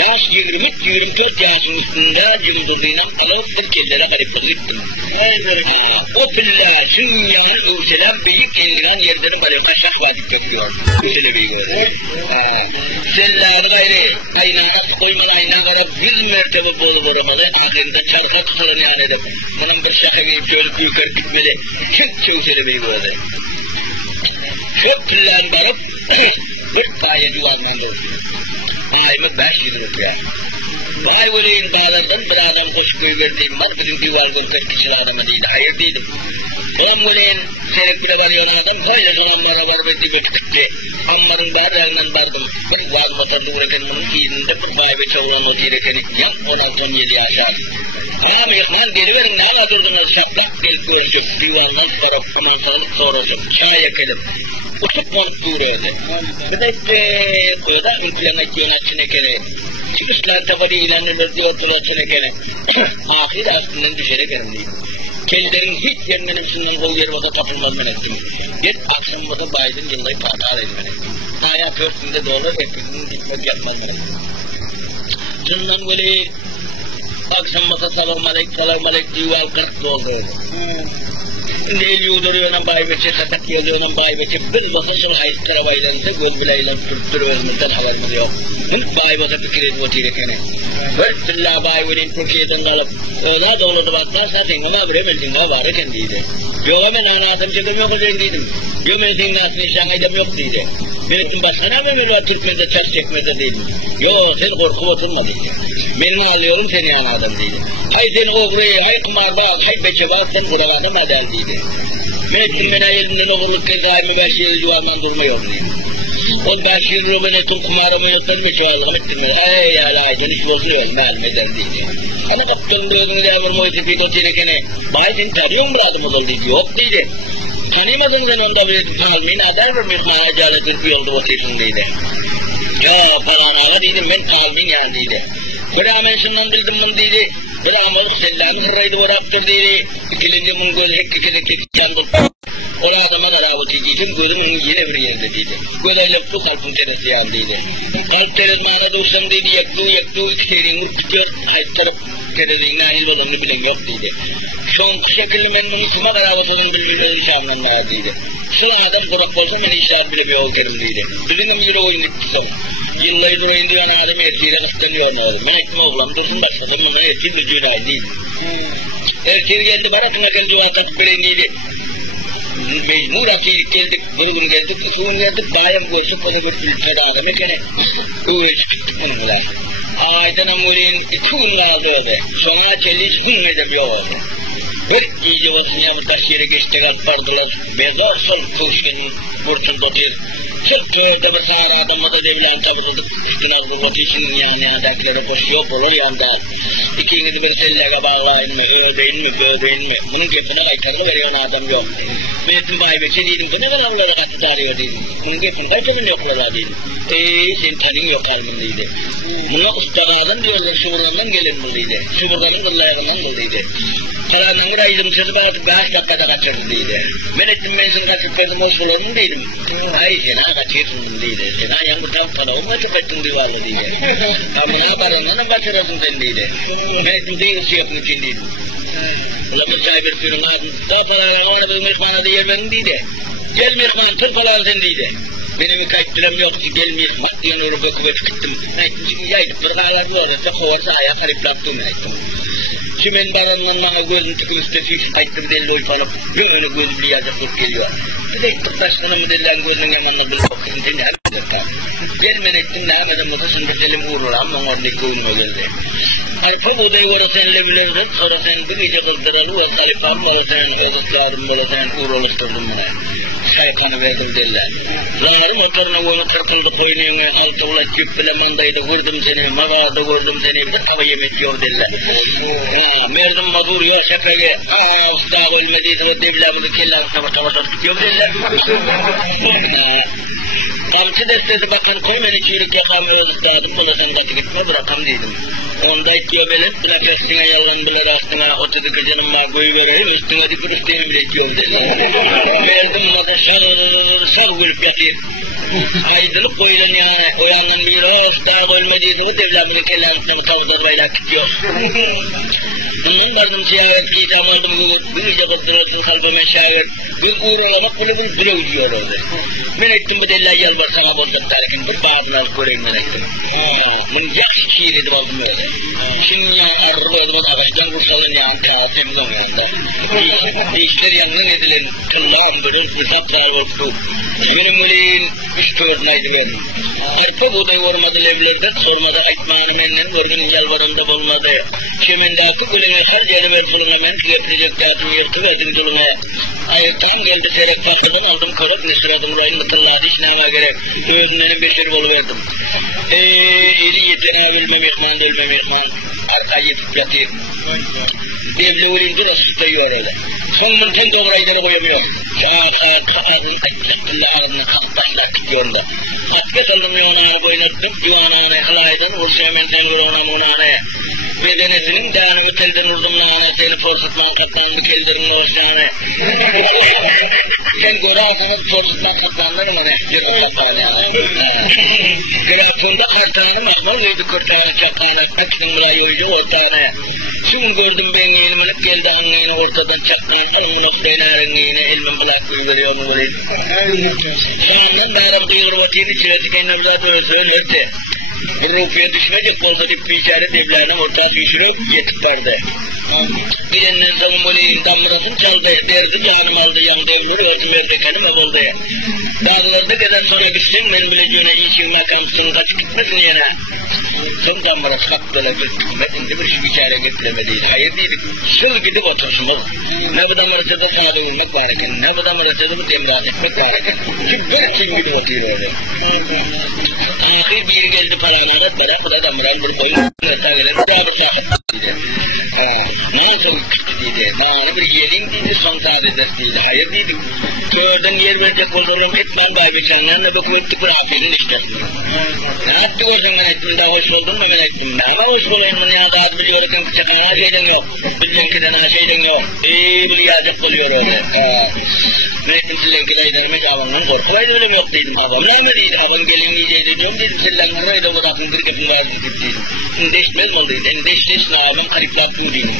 Yaş 23-24 yaşın üstünde cıldızıyla alıp bir kellere garipleri gittim. O pilla şunyan övseler büyük indiren yerlerin garipta şahvadik döküyor. Övsele büyük öyle. Selleri gayri kaynağına koymalı ayna garip 100 mertebe bolu boramalı. Ahirinde çarka tutarın yani edip. Bunun bir şahı çölük yukarı gitmeli. Çok övsele büyük öyle. Çok pillan garip bir kaya duvarından döküyor. Ayımı 500 rupiya. Vay öleyin bağlardan bir adam hoş koyu verdiğim var. Bizim duvar görmek kişiler adamı değil. Hayır değilim. Ulan öleyin seyrek bile varıyor adam. Böyle zamanlara var ve dibe tıklı. Ammarın bağlarından vardım. Bir vaz motorlu vururken bunun fiilinde bir bay ve çoğulan o tirekeni. Yan 16-17 yaşar. Ama yıkman geri verin ne alırdınız? Şaplak gelip görecek. Divandan sonra aman sağlık soracak. Çaya kelip. Uçup monup duruyordu. Bir de o da ülkelerine yönetçine kere. Çıkışlar tabari ilanı verdi ortalığa kere. Ahir aslından düşerek elimdeyim. Kendilerin hiç yerinden hepsinden kol yeri vada tapılmaz ben ettim. Git akşam vada baydın yıllayı patar edin ben ettim. Naya pörtünde dolar hepsinin gitmek yapmaz ben ettim. Şundan böyle akşam vada salam aleyk dival 40 doldu öyle. Değil yuduruyorsun baybeçe, satak yazıyorsun baybeçe, bir bakışın hayat karabaylansa göz bileyle tutturuyorumuzdan haberimiz yok. Baybeçe fikir edip otirekene. Bir türlü baybeçin Türkiye'den alıp, ola doğru baklar zaten ona bilemezsin, o varı kendiydi. Yok ben anladım çekim yok özeliydim. Yok ben senin aslında şahidem yok deydi. Benim başkana mı böyle Türkmen'de çarş çekmede değilim. Yok sen korkup oturmadın. Benim alıyorum seni anladım deydi. Hay sen oğrayı, hay kumarbaz, hay beçebaz sen buralarda madel deydi. Meclis bana elimden oğurluk kezayımı 5 yıl yuvarman durmuyor deydi. O 5 yıl robene tüm kumarımı yoklarım hiç oğurluk ettirmiyor. Ay alay dönüş bozuyor, malum eder deydi. Ama kaptanın doğduğunu devir muhitifi götürekene, baydın tarıyor mu adım olur deydi, yok deydi. Tanımadın sen onda bir kalmin adar vermiş mahacaletin bir yolda otursun deydi. Ya falan ağa dedim ben kalmin yani deydi. Bir amen şundan bildim bunu deydi. Bir amen sellamı hırraydı varaktır deydi. İkilince bunun gözü hekki yandı. Ola adama da ravati diyeceğim gözümün yine bir yerde deydi. Böyle lafı kalpın teresi yani deydi. Kalp teres mana dostum deydi. Yaktu iki terini tutuyor. Hayt taraf teresi'nin nahil olanını bilen yok deydi. Son şekilde ben bunu sıma karavatının bilgileri şamdan daha deydi. Sıra adam kurak olsa ben işaret bile bir yol kerim deydi. Bizim yürü oyun ettisem. Yıllaydır oyun diyen adam erkeğiyle istemiyor ne olur. Ben ettim oğlan dursun başladım ama erkeğin de cüray değil. Erkeği geldi baratına geldi atak bireyindeydi. Mecbur asilik geldik, durgun geldik, kısmın geldik, dayan görsün konu bir ülkede adam ekene. Öyle çıktık onunla. Aydan amurin tüm aldı öyle. Sonra çeliş hümmedem yok oldu. Bir iyice vasınya bir taş yere geçtik atpardılar. Bezor sol kuşkenin burçunda bir. Çıktı bir sağır adamı da devlen tabidadık. Üstüne vurmak için yani adakları koşuyor olur yanda. İkinizi bir sellega bağlayın mı, ödeyin mi, bödeyin mi? Bunun gepine kaytarını veriyor adam yok. Benim baybeçe dedim, bu ne kadar onlara katı tarıyor dedim. Bunun gepine kaytarını yoklara dedim. Senin tanın yok kalbindeydi. Buna ustalardan diyorlar, şuburlarından gelin bulduydu. Şuburların kıllarından bulduydu. Kalandan bir aydım sözü bağırtıp 5 dakikada kaçırdıydı. Ben ettim benzin kaçıp verdim o sularını değilim. Ay sena kaçırsın deydi. Sena yan bu tam tarafı mı çok ettin divarlı deydi. Ama ne yaparın ne kaçırırsın sen deydi. Ben ettim değil şey yapın için deydim. Ulan bir çay bir sürün adın. Daha paralarına ona bir mihmana da yer verin deydi. Gel mihman tır falan sen deydi. Benim kayıtlarım yok ki gelmeyiz. Maddiyen örüp ökübe çıktım. Aytım çünkü yaydık bir kağlar bu arada. Kovarsa ayağa karip laptım aytım. Çimen baranından bana gözüm tıkılışta fiş aytım deli oypalıp. Gönlü gözü bile yazıp geliyor. Bir de ettik taşkını mı delilen gözünün yanına bir bakın. Seni hemen ettim. Gelmen ettim de hemen de sındır delim uğrur ama oradaki oyunuma geldi. Alfa buğdayı vara senle bilirsin. Sonra sen bir gece kızdıralı ve salifam vara sen özüslarım vara sen uğur oluşturdum bana. Saykanı verdim derler. Lanarım oturuna onu kırkıldı koynuğunu altı ulat küp bile mandaydı vurdum seni, mavada vurdum seni bir de tava yemek yok derler. Merdim mazur ya şefege, usta ölmediyse o devlamızı kelle arasına tavada tutuyor derler. Kamçı destesi bakan koymeni çürük yakamıyoruz ustadım, buna sen katı gitme bırakam dedim. Onda itiyor belet, buna kestine yalan bilir aslına, otudu kızının magoyu vereyim, üstüne dikir üstüne bile itiyor derler. Merdim mazur sar gülüp yatayım. Aydınlık koyulun yani, o yandan bir o daha ölmediyse bu devlamını kellerini tavukları bayla gidiyor. Bunun vardım ziyaret giyeceğim oldum, iyice kızdırırsın kalbime şair. Bir uğralamak bunu bile ucuyor orada. Ben ettim bu deliler yalvar sana bozduk derken, bir bağımını alıp göreyim ben ettim. Bunu yakşı şiir edip aldım öyle. Şimdi ya arrı edip ağaçtan kursalın ya, temizon yanında. İşler yangın edilen, kıllağım böyle bir saplar oldu. Benim öleyin 3-4 aydı benim. Arpa buğday olmadı levlerde, sormadı ekmanı menden, vurgunun yalvarında bulmadı. Şemende akı gülüne her yeri ver buluna men, getirecek dağıtım yırtı verdim duluna. Ayıktan geldi serek takladan aldım koruk, ne sıradım rayın mıtılladı işnama gerek. Öğünlerin beşeri boluverdim. İli yetene ölmem ihman, ölmem ihman. Arka yetip yatayım. Devle ölünce de sütüyor öyle. Sonunun tüm doğrayları koyamıyor. Ağzını kaptaşlar gidiyor da. Atket aldım yuvanağını boynattım. Yuvanağını hılaydan vursa hemen sen vurana munana. Bedenesinin dağınımı telden vurdum nana. Seni forsutman katlandı kellerin orsana. Sen göre ağzını forsutman katlandın mı ne? Yırgı katlanı ya. Grafında kartağını mahmur neydi kurtağını çakağını. Akşın buraya yoyucu ortağını. Şimdi gördüm ben elimini geldi hangini ortadan çaktan. Alın noktayını arangini elmin bulak uyguluyor mu böyle. Sağından dağırım duyur vatini çilesi kendine zaten öyle. Bir rufiye düşmeyecek olsa dip bir işaret evlerine ortaya düşürüp yetip verdi. Birinin sonun böyle damlasını çaldı, derdi canım aldı, yan devleri verdim verdi kendim ev oldu. Bazıları da kadar sonra gitsin, ben bileceğine işin makamsın, kaç gitmesin yine. Son damlası kalktılar, gitmedi, bir şey içeri getiremediydi, hayır değildik. Şıl gidip otursun baba. Ne bu damlası da sağda vurmak varken, ne bu damlası da bu tembat etmek varken. Çünkü bir kim gidip oturuyor orada. Ahir bir geldi paranağına, bu da damlayan bir koyun, sağlayın, daha bir sağlık. Nasıl gitti dedi, bana bir yerin dedi, son sadece dedi, hayır dedi. Köyden yer verecek olurum, etmem kaybedeceğinden de bu kuvvetli bir hafifin işlesin. Ne yaptı gördün ben ettim, daha hoş oldun mu ben ettim. Ama hoş olayım mı ya, daha biliyorken çakana şeyden yok. Bizimkiden şeyden yok. Biliyacak oluyor öyle. Ben ettim sizinkine giderime cevabından korkulaydı öyle mi yok dedim. Abam ne mi dedi, abam gelin diyeceği diyorum dedim. Sizinkine o kadar kındır kapın verdi dedim. Deşmez mi oldu dedim, deşleşme abam karıklar bu dedim.